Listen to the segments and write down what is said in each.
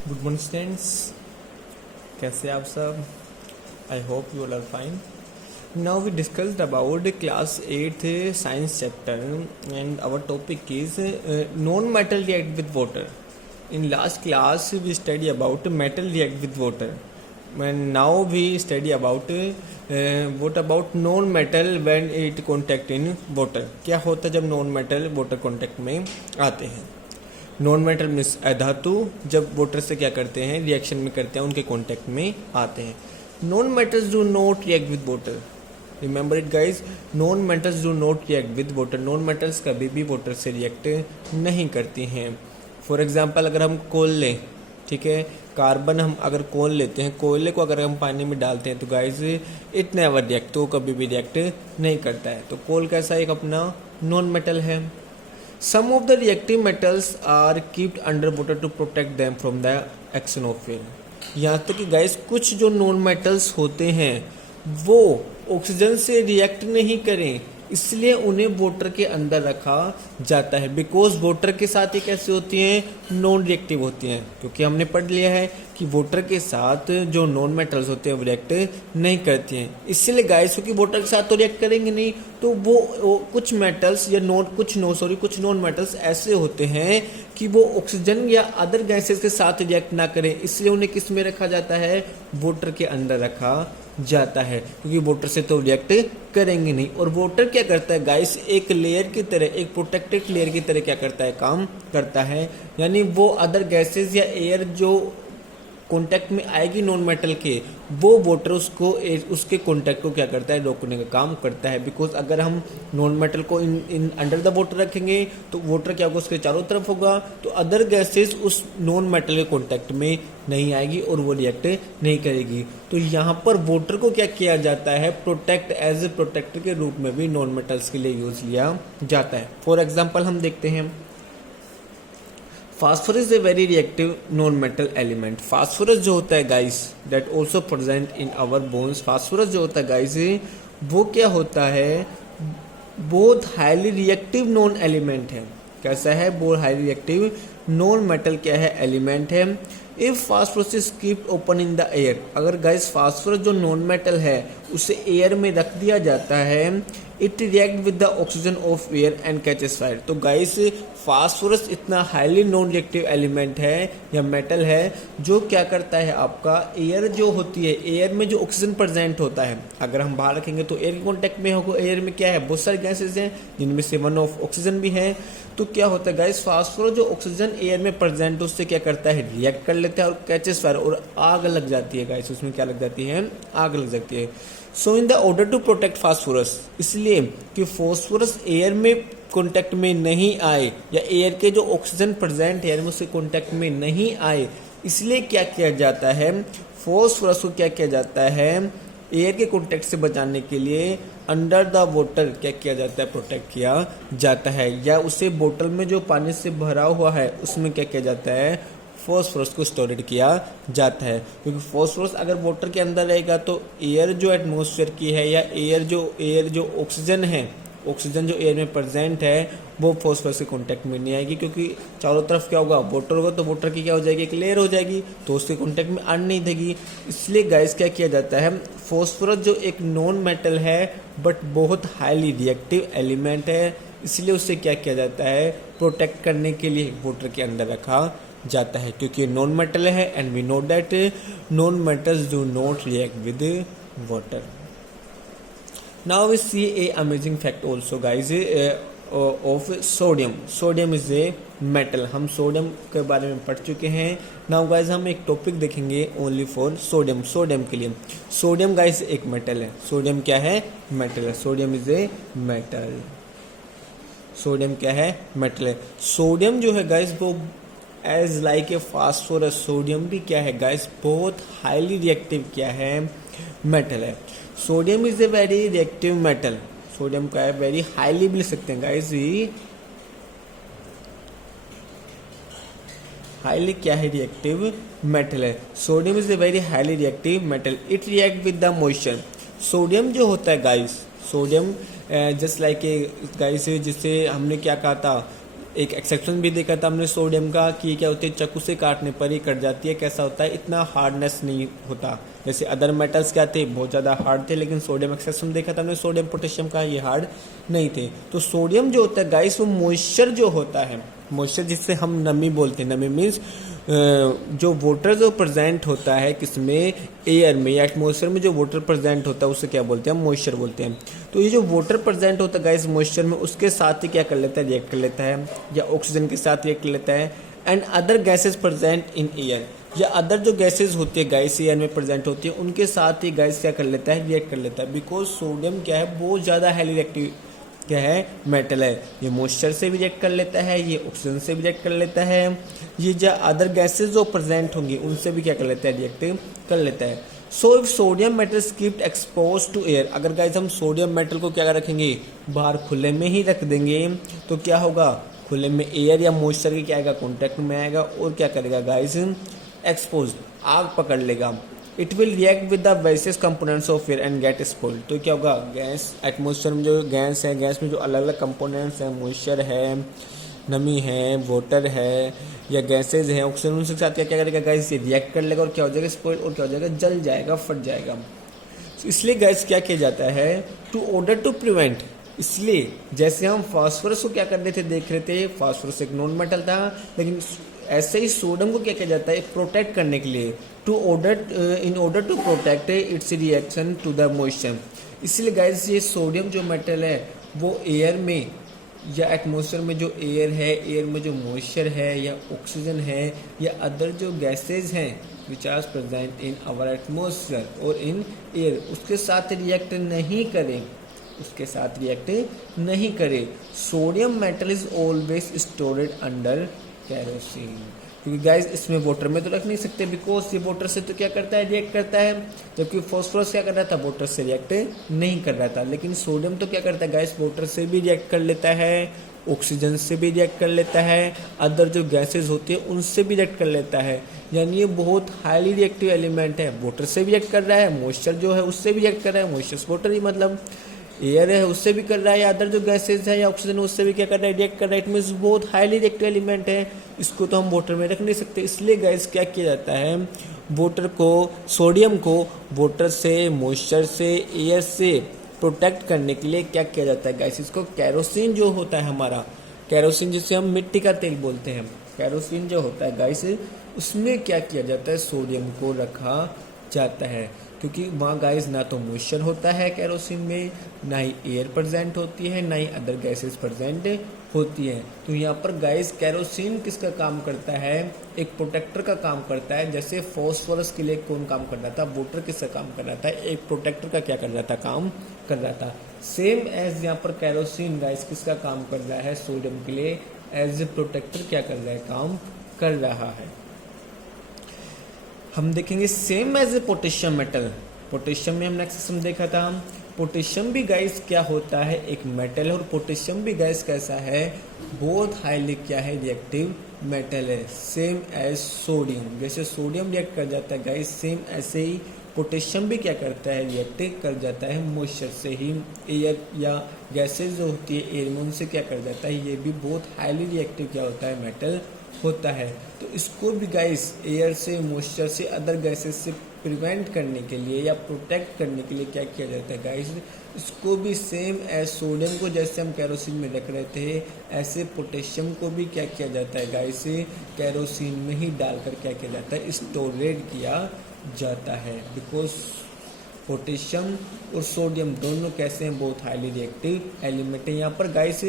Good morning students, कैसे आप सब? I hope you all are fine. Now we discussed about class 8 science chapter and our topic is non metal react with water. In last class we study about metal react with water and now we study about what about non metal when it contact in water. क्या होता है जब non metal water contact में आते हैं? Non metal means अधातु जब water से क्या करते हैं, रिएक्शन में करते हैं, उनके कांटेक्ट में आते हैं. Non metals do not react with water. Remember it guys, non metals do not react with water. Non metals कभी भी वाटर से रिएक्ट नहीं करती हैं. फॉर एग्जाम्पल अगर हम कोल लें, ठीक है, कार्बन हम अगर कोल लेते हैं, कोयले को अगर हम पानी में डालते हैं तो गाइज इट नेवर रिएक्ट, तो कभी भी रिएक्ट नहीं करता है. तो कोल कैसा एक अपना नॉन मेटल है. Some of the reactive metals are kept under water to protect them from the action of air. यहाँ तक कि गाइज कुछ जो नॉन मेटल्स होते हैं वो ऑक्सीजन से रिएक्ट नहीं करें, इसलिए उन्हें वाटर के अंदर रखा जाता है. बिकॉज वाटर के साथ ये कैसे होती हैं, नॉन रिएक्टिव होती हैं. क्योंकि हमने पढ़ लिया है कि वाटर के साथ जो नॉन मेटल्स होते हैं वो रिएक्ट नहीं करती हैं. इसलिए गाइस क्योंकि वाटर के साथ तो रिएक्ट करेंगे नहीं, तो वो कुछ मेटल्स या कुछ नॉन मेटल्स ऐसे होते हैं कि वो ऑक्सीजन या अदर गैसेस के साथ रिएक्ट ना करें, इसलिए उन्हें किस में रखा जाता है, वाटर के अंदर रखा जाता है. क्योंकि वाटर से तो रिएक्ट करेंगे नहीं. और वाटर क्या करता है गाइस, एक लेयर की तरह, एक प्रोटेक्टेड लेयर की तरह क्या करता है, काम करता है. यानी वो अदर गैसेस या एयर जो कांटेक्ट में आएगी नॉन मेटल के, वो वाटर उसके कांटेक्ट को क्या करता है, रोकने का काम करता है. बिकॉज अगर हम नॉन मेटल को इन अंडर द वाटर रखेंगे तो वाटर क्या होगा, उसके चारों तरफ होगा, तो अदर गैसेस उस नॉन मेटल के कांटेक्ट में नहीं आएगी और वो रिएक्ट नहीं करेगी. तो यहाँ पर वाटर को क्या किया जाता है, प्रोटेक्ट, एज ए प्रोटेक्टर के रूप में भी नॉन मेटल्स के लिए यूज लिया जाता है. फॉर एग्जाम्पल हम देखते हैं phosphorus is a very reactive non metal element. Phosphorus जो होता है guys, that also present in our bones. Phosphorus जो होता है गाइस, वो क्या होता है, बहुत हाईली रिएक्टिव नॉन एलिमेंट है. कैसा है, बहुत हाईली रिएक्टिव नॉन मेटल क्या है, एलिमेंट है. If phosphorus is keeped open in the air, अगर गाइस फास्फोरस जो नॉन मेटल है उसे एयर में रख दिया जाता है, it react with the oxygen of air and catches fire. तो गाइस फास्फोरस इतना हाईली नॉन रिएक्टिव एलिमेंट है या मेटल है जो क्या करता है, आपका एयर जो होती है, एयर में जो ऑक्सीजन प्रेजेंट होता है, अगर हम बाहर रखेंगे तो एयर के कॉन्टेक्ट में होगा. एयर में क्या है, बहुत सारे गैसेज हैं जिनमें से वन ऑफ ऑक्सीजन भी है. तो क्या होता है गाइस, फास्फोरस जो ऑक्सीजन एयर में प्रेजेंट उससे क्या करता है, रिएक्ट कर लेता है और कैचेस फायर, और आग लग जाती है गाइस. उसमें क्या लग जाती है, आग लग जाती है. So in the order to protect phosphorus, इसलिए कि फास्फोरस एयर में कांटेक्ट में नहीं आए या एयर के जो ऑक्सीजन प्रेजेंट है उससे कांटेक्ट में नहीं आए, इसलिए क्या किया जाता है, फास्फोरस को क्या किया जाता है, एयर के कांटेक्ट से बचाने के लिए अंडर द वाटर क्या किया जाता है, प्रोटेक्ट किया जाता है. या उसे बोतल में जो पानी से भरा हुआ है उसमें क्या किया जाता है, फास्फोरस को स्टोरेड किया जाता है. क्योंकि फास्फोरस अगर वाटर के अंदर रहेगा तो एयर जो एटमॉस्फेयर की है या एयर जो ऑक्सीजन है, ऑक्सीजन जो एयर में प्रेजेंट है वो फास्फोरस के कांटेक्ट में नहीं आएगी. क्योंकि चारों तरफ क्या होगा, वाटर होगा, तो वाटर की क्या हो जाएगी, एक लेयर हो जाएगी, तो उसके कांटेक्ट में आने नहीं देगी. इसलिए गाइस क्या किया जाता है, फास्फोरस जो एक नॉन मेटल है बट बहुत हाईली रिएक्टिव एलिमेंट है, इसलिए उससे क्या किया जाता है, प्रोटेक्ट करने के लिए वाटर के अंदर रखा जाता है. क्योंकि नॉन मेटल है and we know that non metals do not react with water. Now we see a amazing fact also guys of sodium. Sodium is a metal. हम सोडियम के बारे में पढ़ चुके हैं. नाउ गाइज हम एक टॉपिक देखेंगे ओनली फॉर सोडियम. सोडियम के लिए, सोडियम गाइज एक मेटल है. सोडियम क्या है, मेटल है. Sodium is a metal. Sodium क्या है, मेटल है. सोडियम जो है गाइज वो as like a phosphorus, sodium भी क्या है गाइस, बहुत हाईली रिएक्टिव क्या है, मेटल है. Sodium is a very reactive metal. Sodium का है वेरी हाईली भी लिख सकते हैं गाइस, हाईली क्या है, रिएक्टिव मेटल है. Sodium is a very highly reactive metal. It react with the moisture. Sodium जो होता है guys, sodium just like a guys, जिससे हमने क्या कहा था, एक एक्सेप्शन भी देखा था हमने सोडियम का कि क्या होती है, चाकू से काटने पर ही कट जाती है। कैसा होता है, इतना हार्डनेस नहीं होता। जैसे अदर मेटल्स क्या थे, बहुत ज़्यादा हार्ड थे, लेकिन सोडियम एक्सेप्शन देखा था हमने सोडियम पोटेशियम का, ये हार्ड नहीं थे। तो सोडियम जो होता है गाइस, वो मॉइस्चर जो होता है, मॉइस्चर जिससे हम नमी बोलते हैं, नमी मीन्स जो वाटर जो प्रेजेंट होता है किसमें, एयर में या एटमॉस्फेयर में जो वाटर प्रेजेंट होता है उसे क्या बोलते हैं, मॉइस्चर बोलते हैं। तो ये जो वाटर प्रेजेंट होता है गाइस मॉइस्चर में, उसके साथ ही क्या कर लेता है, रिएक्ट कर लेता है, या ऑक्सीजन के साथ रिएक्ट कर लेता है। And other gases present in air, या अदर जो गैसेज होती है गाइस एयर में प्रेजेंट होती है, उनके साथ ही गाइस क्या कर लेता है, रिएक्ट कर लेता है। बिकॉज सोडियम क्या है, बहुत ज़्यादा हाईली रिएक्टिव क्या है, मेटल है। ये मॉइस्चर से भी रिएक्ट कर लेता है, ये ऑक्सीजन से भी रिएक्ट कर लेता है, ये जो अदर गैसेज जो प्रेजेंट होंगी उनसे भी क्या कर लेता है, रिएक्ट कर लेता है। So if sodium metal keeped expose to air, अगर गाइस हम सोडियम मेटल को क्या रखेंगे, बाहर खुले में ही रख देंगे, तो क्या होगा, खुले में एयर या मॉइस्चर के क्या आएगा, कॉन्टैक्ट में आएगा और क्या करेगा गाइस, एक्सपोज, आग पकड़ लेगा। It will react with the various components of air and gate spoiled. तो क्या होगा, गैस एटमॉस्फेयर में जो गैस है, गैस में जो अलग अलग कंपोनेंट्स हैं, मॉइस्चर है, नमी है, वाटर है या गैसेज है, ऑक्सीजन, उनके साथ क्या क्या करेगा गाइस, ये रिएक्ट कर लेगा और क्या हो जाएगा, स्पॉइल, और क्या हो जाएगा, जल जाएगा, फट जाएगा। इसलिए गैस क्या किया जाता है, टू ऑर्डर टू प्रिवेंट, इसलिए जैसे हम फास्फोरस को क्या कर रहे थे, देख रहे थे, फास्फोरस एक नॉन मेटल था, लेकिन ऐसे ही सोडियम को क्या किया जाता है, प्रोटेक्ट करने के लिए, to order in order to protect its reaction to the moisture. इसलिए गाइस ये सोडियम जो मेटल है वो एयर में या एटमॉस्फेयर में जो एयर है, एयर में जो मॉइस्चर है या ऑक्सीजन है या अदर जो गैसेज हैं which are present in our atmosphere और इन एयर, उसके साथ रिएक्ट नहीं करें, उसके साथ रिएक्ट नहीं करे। Sodium metal is always storeyed under kerosene, क्योंकि गाइस इसमें वाटर में तो रख नहीं सकते, बिकॉज ये वाटर से तो क्या करता है, रिएक्ट करता है, जबकि फॉस्फोरस क्या कर रहा था, वाटर से रिएक्ट नहीं कर रहा था। लेकिन सोडियम तो क्या करता है गाइस, वाटर से भी रिएक्ट कर लेता है, ऑक्सीजन से भी रिएक्ट कर लेता है, अदर जो गैसेज होती है उनसे भी रिएक्ट कर लेता है। यानी ये बहुत हाईली रिएक्टिव एलिमेंट है, वाटर से भी रिएक्ट कर रहा है, मॉइस्चर जो है उससे भी रिएक्ट कर रहा है, मॉइस्चर वाटर ही मतलब एयर है उससे भी कर रहा है, या अदर जो गैसेज है या ऑक्सीजन उससे भी क्या कर रहा है, रिएक्ट कर रहा है। इट मीन्स बहुत हाईली रिएक्टिव एलिमेंट है, इसको तो हम वाटर में रख नहीं सकते। इसलिए गैस क्या किया जाता है, वाटर को, सोडियम को वाटर से, मॉइस्चर से, एयर से प्रोटेक्ट करने के लिए क्या किया जाता है गैस, इसको कैरोसिन जो होता है हमारा, कैरोसिन जिसे हम मिट्टी का तेल बोलते हैं, कैरोसिन जो होता है गैस, उसमें क्या किया जाता है, सोडियम को रखा जाता है। क्योंकि वहाँ गाइस ना तो मॉइस्चर होता है कैरोसिन में, ना ही एयर प्रेजेंट होती है, ना ही अदर गैसेस प्रेजेंट होती है। तो यहाँ पर गाइस कैरोसिन किसका काम करता है, एक प्रोटेक्टर का काम करता है। जैसे फॉस्फोरस के लिए कौन काम कर रहा था, वाटर किसका काम कर रहा था, एक प्रोटेक्टर का क्या कर रहा था, काम कर रहा था। सेम एज यहाँ पर कैरोसिन गाइस किसका काम कर रहा है, सोडियम के लिए एज ए प्रोटेक्टर क्या कर रहा है, काम कर रहा है। हम देखेंगे same as a potassium metal, potassium में हमने एक्सेसम देखा था। पोटेशियम भी गाइस क्या होता है, एक मेटल है, और पोटेशियम भी गाइस कैसा है, बहुत हाईली क्या है, रिएक्टिव मेटल है, सेम एज सोडियम। जैसे सोडियम रिएक्ट कर जाता है गाइस, सेम ऐसे ही पोटेशियम भी क्या करता है, रिएक्ट कर जाता है मॉइस्चर से ही, एयर या गैसेज जो होती है एयर में उनसे क्या कर जाता है, ये भी बहुत हाईली रिएक्टिव क्या होता है, मेटल होता है। तो इसको भी गाइस एयर से, मॉइस्चर से, अदर गैसेस से प्रिवेंट करने के लिए या प्रोटेक्ट करने के लिए क्या किया जाता है गाइस, इसको भी सेम एज सोडियम को जैसे हम कैरोसिन में रख रहे थे, ऐसे पोटेशियम को भी क्या किया जाता है गाइस, कैरोसिन में ही डालकर क्या किया जाता है, स्टोरेड किया जाता है। बिकॉज पोटेशियम और सोडियम दोनों कैसे हैं, बहुत हाईली रिएक्टिव एलिमेंट है। यहाँ पर गाइस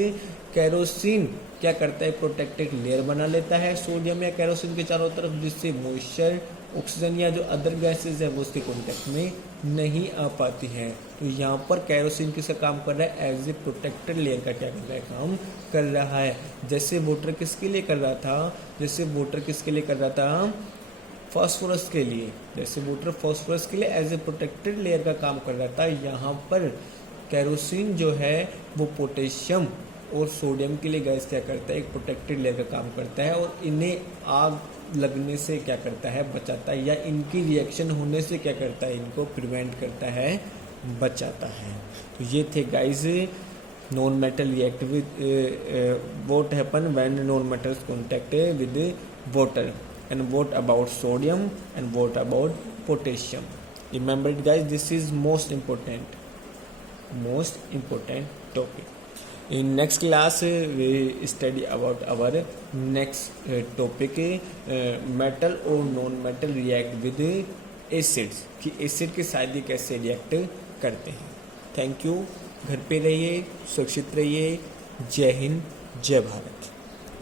कैरोसिन क्या करता है, प्रोटेक्टेड लेयर बना लेता है सोडियम या कैरोसिन के चारों तरफ, जिससे मॉइस्चर, ऑक्सीजन या जो अदर गैसेज है वो उसके कॉन्टेक्ट में नहीं आ पाती है। तो यहाँ पर कैरोसिन किसका काम कर रहा है, एज ए प्रोटेक्टेड लेयर का क्या कर रहा है, काम कर रहा है। जैसे वाटर किसके लिए कर रहा था, जैसे वाटर किसके लिए कर रहा था, फास्फोरस के लिए, जैसे वाटर फास्फोरस के लिए एज ए प्रोटेक्टेड लेयर का काम कर रहा था। यहाँ पर कैरोसिन जो है वो पोटेशियम और सोडियम के लिए गैस क्या करता है, एक प्रोटेक्टेड लेयर का काम करता है, और इन्हें आग लगने से क्या करता है, बचाता है, या इनकी रिएक्शन होने से क्या करता है, इनको प्रिवेंट करता है, बचाता है। तो ये थे guys non metal react with what happen when non metals contact with water, and what about sodium, and what about potassium. Remember it guys, this is most important topic. In next class we study about our next topic, metal और non metal react with acids, कि acid के साथ ये कैसे react करते हैं. Thank you. घर पे रहिए, सुरक्षित रहिए. जय हिंद, जय भारत.